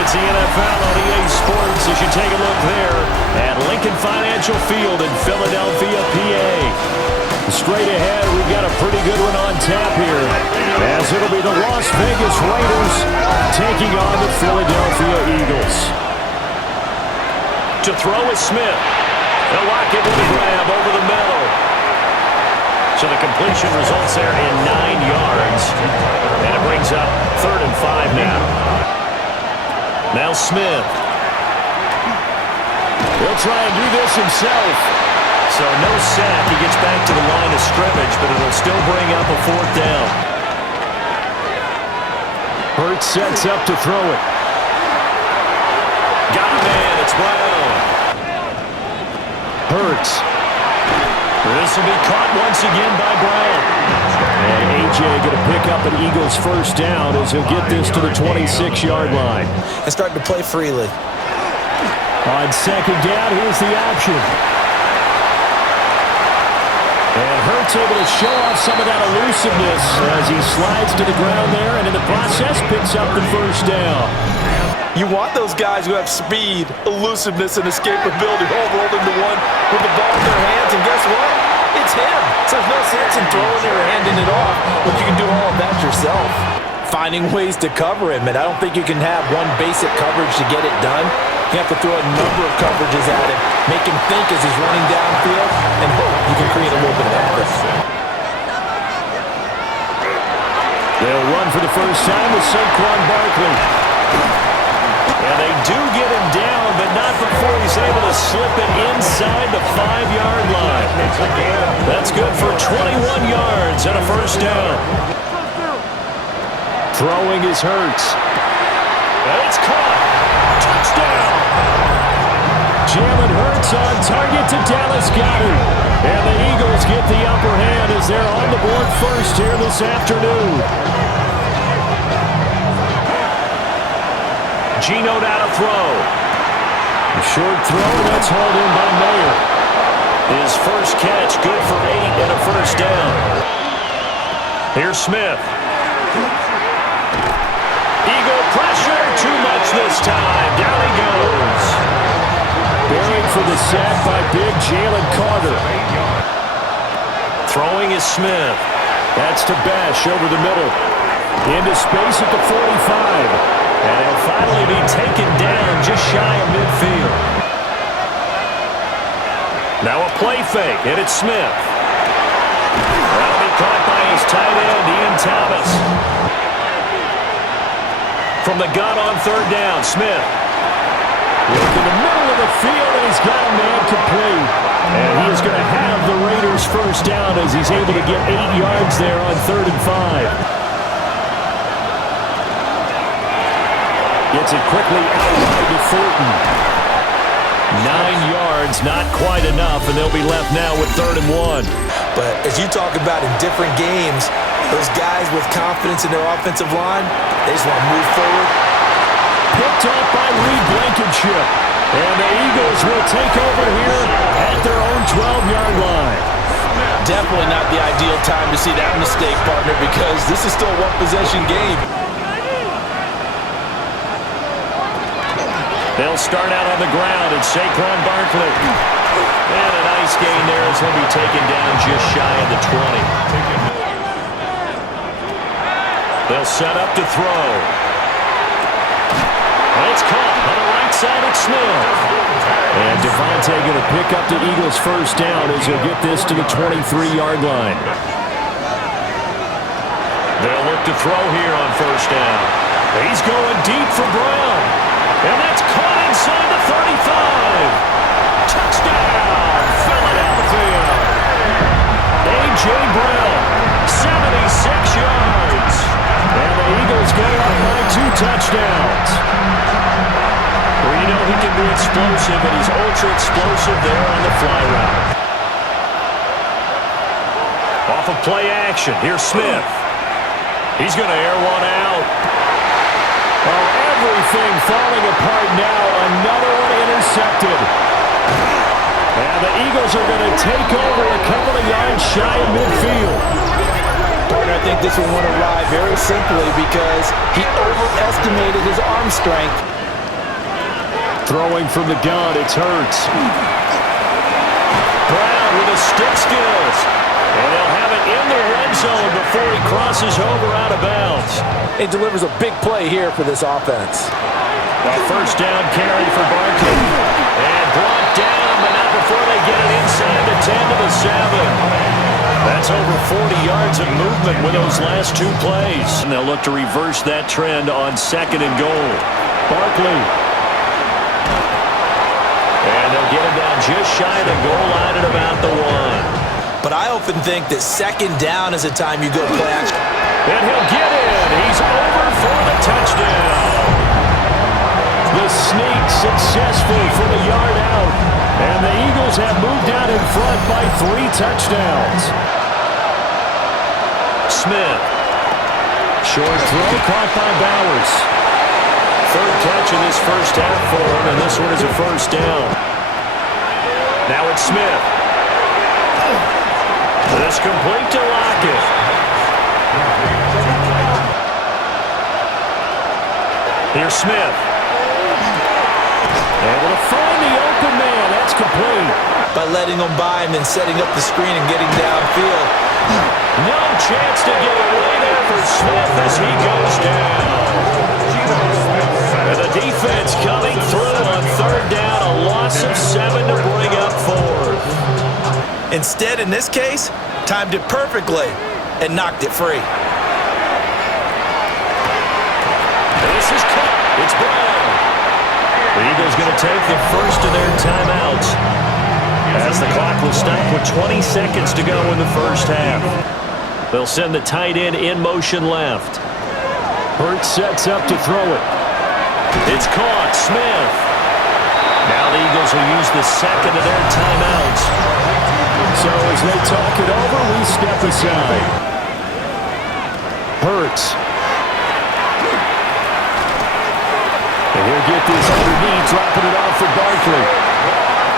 It's the NFL on EA Sports as you take a look there at Lincoln Financial Field in Philadelphia, PA. Straight ahead, we've got a pretty good one on tap here, as it'll be the Las Vegas Raiders taking on the Philadelphia Eagles. To throw is Smith. They'll lock it with the grab over the middle. So the completion results there in 9 yards. And it brings up 3rd and 5 now. Now Smith. He'll try and do this himself. So no sack. He gets back to the line of scrimmage, but it'll still bring up a 4th down. Hurts sets up to throw it. Got a man. It's Brown. Hurts. This will be caught once again by Brown. And A.J. going to pick up an Eagles 1st down as he'll get this to the 26-yard line. And start to play freely. On 2nd down, here's the option. And Hurts able to show off some of that elusiveness as he slides to the ground there, and in the process picks up the 1st down. You want those guys who have speed, elusiveness, and escapability all rolled into one with the ball in their hands, and guess what? It's him. So there's no sense in throwing your hand in it off when you can do all of that yourself. Finding ways to cover him, and I don't think you can have one basic coverage to get it done. You have to throw a number of coverages at him, make him think as he's running downfield, and hope you can create a little bit of effort. They'll run for the 1st time with Saquon Barkley. And they do get him down, but not before he's able to slip it inside the 5-yard line. That's good for 21 yards and a 1st down. Throwing is Hurts. And it's caught. Touchdown. Jalen Hurts on target to Dallas Gaudin. And the Eagles get the upper hand as they're on the board first here this afternoon. Geno now to throw. A short throw, that's hauled in by Mayer. His first catch, good for 8 and a 1st down. Here's Smith. Eagle pressure, too much this time. Down he goes. Buried for the sack by big Jalen Carter. Throwing is Smith. That's to Bash over the middle. Into space at the 45. And he'll finally be taken down just shy of midfield. Now a play fake, and it's Smith. That'll be caught by his tight end, Ian Thomas. From the gun on 3rd down, Smith. Look in the middle of the field, and he's got a man complete. And he is going to have the Raiders 1st down as he's able to get 8 yards there on 3rd and 5. Gets it quickly out to Fulton. 9 yards, not quite enough, and they'll be left now with 3rd and 1. But as you talk about in different games, those guys with confidence in their offensive line, they just want to move forward. Picked up by Reed Blankenship. And the Eagles will take over here at their own 12-yard line. Definitely not the ideal time to see that mistake, partner, because this is still a one-possession game. They'll start out on the ground, and Saquon Barkley. And a nice gain there as he'll be taken down just shy of the 20. They'll set up to throw. And it's caught on the right side of Smith. And Devontae going to pick up the Eagles' 1st down as he'll get this to the 23-yard line. They'll look to throw here on 1st down. He's going deep for Brown. And that's caught inside the 35. Touchdown, Philadelphia. A.J. Brown, 76 yards. And the Eagles go up by 2 touchdowns. Well, you know he can be explosive, and he's ultra-explosive there on the fly route. Off of play action, here's Smith. He's going to air one out. Oh, everything falling apart now. Another one intercepted. And the Eagles are going to take over a couple of yards shy of midfield. Partner, I think this one went awry very simply because he overestimated his arm strength. Throwing from the gun, it's Hurts. Brown with his stick skills. And they'll have it in the red zone before he crosses over out of bounds. It delivers a big play here for this offense. A first down carry for Barkley. And brought down, but not before they get it inside the 10 to the 7. That's over 40 yards of movement with those last two plays. And they'll look to reverse that trend on 2nd and goal. Barkley. And they'll get him down just shy of the goal line at about the 1. But I often think that 2nd down is a time you go play action. And he'll get in. He's over for the touchdown. The sneak successful from a yard out. And the Eagles have moved out in front by 3 touchdowns. Smith. Short throw caught by Bowers. 3rd catch in this first half for him, and this one is a first down. Now it's Smith. This complete to Lockett. Here's Smith. Able to find the open man. That's complete. By letting him by and then setting up the screen and getting downfield. No chance to get away there for Smith as he goes down. And the defense coming through on 3rd down. A loss of 7 to bring up 4th. Instead, in this case, timed it perfectly and knocked it free. This is caught. It's Brown. The Eagles going to take the first of their timeouts as the clock will stop with 20 seconds to go in the first half. They'll send the tight end in motion left. Hurts sets up to throw it. It's caught. Smith. Now the Eagles will use the 2nd of their timeouts. So as they talk it over, we step aside. Hurts. And he'll get this underneath, dropping it off for Barkley.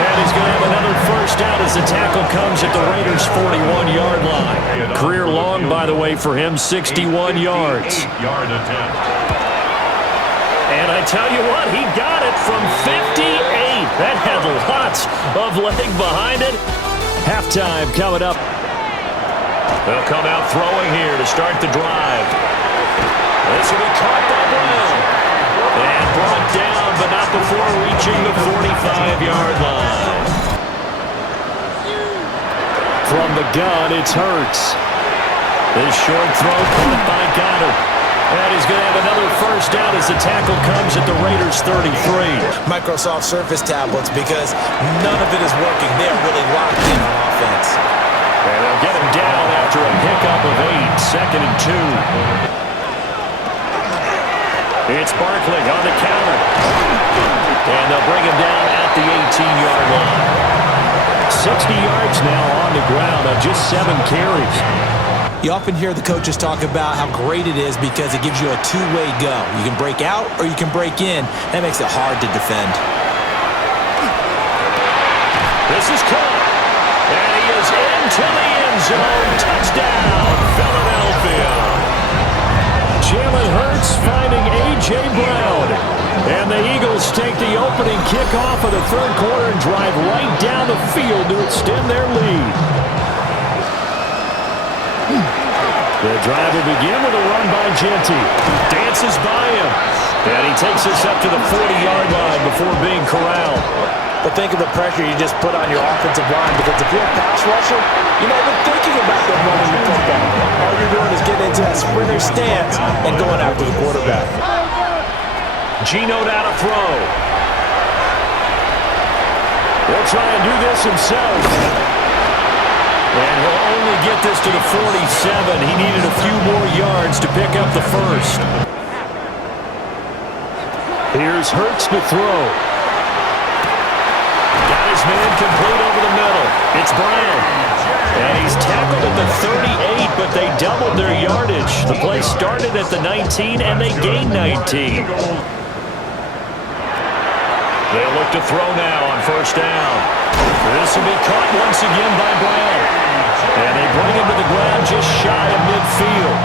And he's going to have another first down as the tackle comes at the Raiders' 41-yard line. Career long, by the way, for him, 61 yards. And I tell you what, he got it from 58. That had lots of leg behind it. Halftime coming up. They'll come out throwing here to start the drive. This will be caught by Brown. And brought down, but not before reaching the 45-yard line. From the gun, it's Hurts. This short throw caught by Gaudin. And he's going to have another first down as the tackle comes at the Raiders' 33. Microsoft Surface tablets, because none of it is working. They're really locked in on offense. And they'll get him down after a pickup of 8, 2nd and 2. It's Barkley on the counter. And they'll bring him down at the 18-yard line. 60 yards now on the ground on just 7 carries. You often hear the coaches talk about how great it is because it gives you a two-way go. You can break out or you can break in. That makes it hard to defend. This is caught. And he is into the end zone. Touchdown, Philadelphia. Jalen Hurts finding A.J. Brown. And the Eagles take the opening kickoff of the 3rd quarter and drive right down the field to extend their lead. The drive will begin with a run by Genty. Dances by him. And he takes us up to the 40-yard line before being corralled. But think of the pressure you just put on your offensive line, because if you're a pass rusher, you're not even thinking about them running the football. All you're doing is getting into that sprinter stance and going after the quarterback. Geno down to throw. He'll try and do this himself. And he'll only get this to the 47. He needed a few more yards to pick up the first. Here's Hurts to throw. Got his man complete over the middle. It's Brown. And he's tackled at the 38, but they doubled their yardage. The play started at the 19, and they gained 19. They'll look to throw now on first down. This will be caught once again by Brown. And they bring him to the ground just shy of midfield.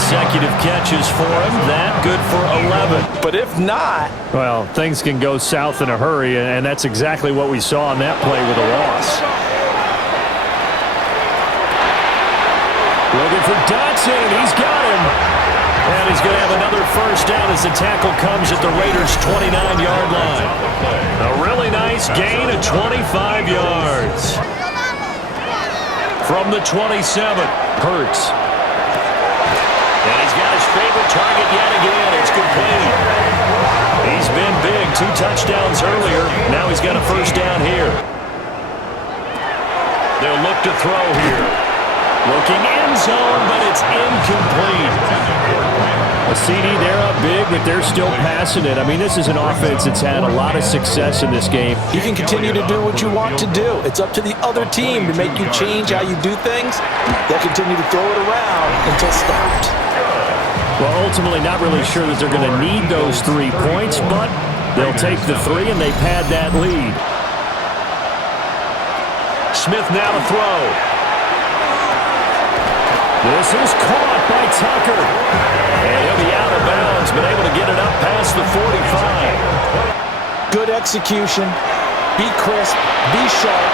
consecutive catches for him. That good for 11. But if not... Well, things can go south in a hurry, and that's exactly what we saw on that play with a loss. Looking for Dotson. He's got him. And he's going to have another first down as the tackle comes at the Raiders' 29-yard line. A really nice gain of 25 yards. From the 27, Hurts. And he's got his favorite target yet again. It's complete. He's been big. 2 touchdowns earlier. Now he's got a first down here. They'll look to throw here. Looking end zone, but it's incomplete. A CD, they're up big, but they're still passing it. I mean, this is an offense that's had a lot of success in this game. You can continue to do what you want to do. It's up to the other team to make you change how you do things. They'll continue to throw it around until stopped. Well, ultimately, not really sure that they're going to need those 3 points, but they'll take the 3, and they pad that lead. Smith now to throw. This is caught by Tucker. And he'll be out of bounds, but able to get it up past the 45. Good execution. Be crisp, be sharp,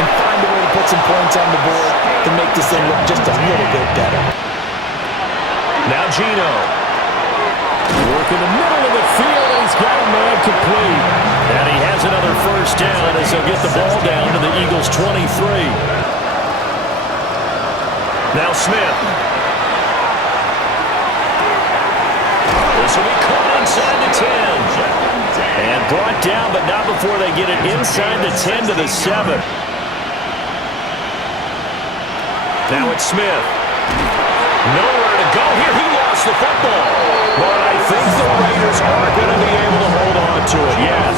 and find a way to put some points on the board to make this thing look just a little bit better. Now Geno. Work in the middle of the field, and he's got a man complete. And he has another first down as he'll get the ball down to the Eagles' 23. Now Smith. This will be caught inside the 10. And brought down, but not before they get it inside the 10 to the 7. Now it's Smith. Nowhere to go here. He lost the football. But I think the Raiders are going to be able to hold on to it, yes.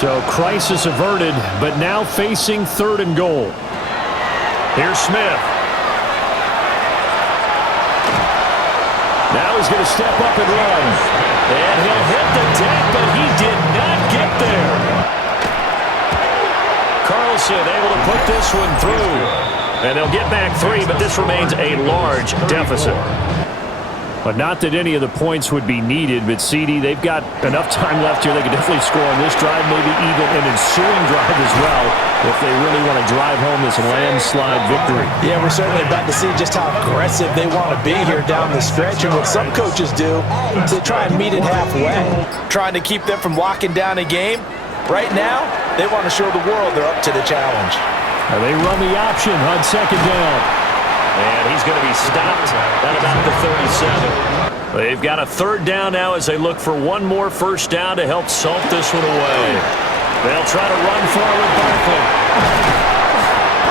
So crisis averted, but now facing 3rd and goal. Here's Smith. Now he's going to step up and run. And he'll hit the deck, but he did not get there. Carlson able to put this one through. And they'll get back 3, but this remains a large deficit. But not that any of the points would be needed, but CD, they've got enough time left here. They can definitely score on this drive, maybe even an ensuing drive as well, if they really want to drive home this landslide victory. Yeah, we're certainly about to see just how aggressive they want to be here down the stretch. And what some coaches do is they try and meet it halfway, trying to keep them from locking down a game. Right now, they want to show the world they're up to the challenge. They run the option on 2nd down. And he's going to be stopped at about the 37. They've got a 3rd down now as they look for one more first down to help salt this one away. They'll try to run forward Barkley.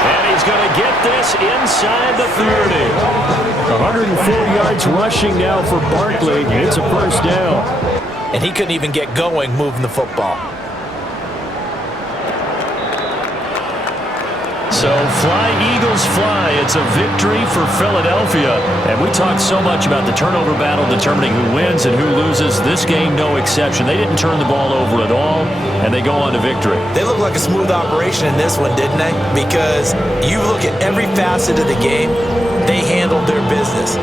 And he's going to get this inside the 30. 104 yards rushing now for Barkley. It's a first down. And he couldn't even get going moving the football. So fly, Eagles, fly. It's a victory for Philadelphia. And we talked so much about the turnover battle determining who wins and who loses. This game, no exception. They didn't turn the ball over at all, and they go on to victory. They look like a smooth operation in this one, didn't they? Because you look at every facet of the game, they handled their business.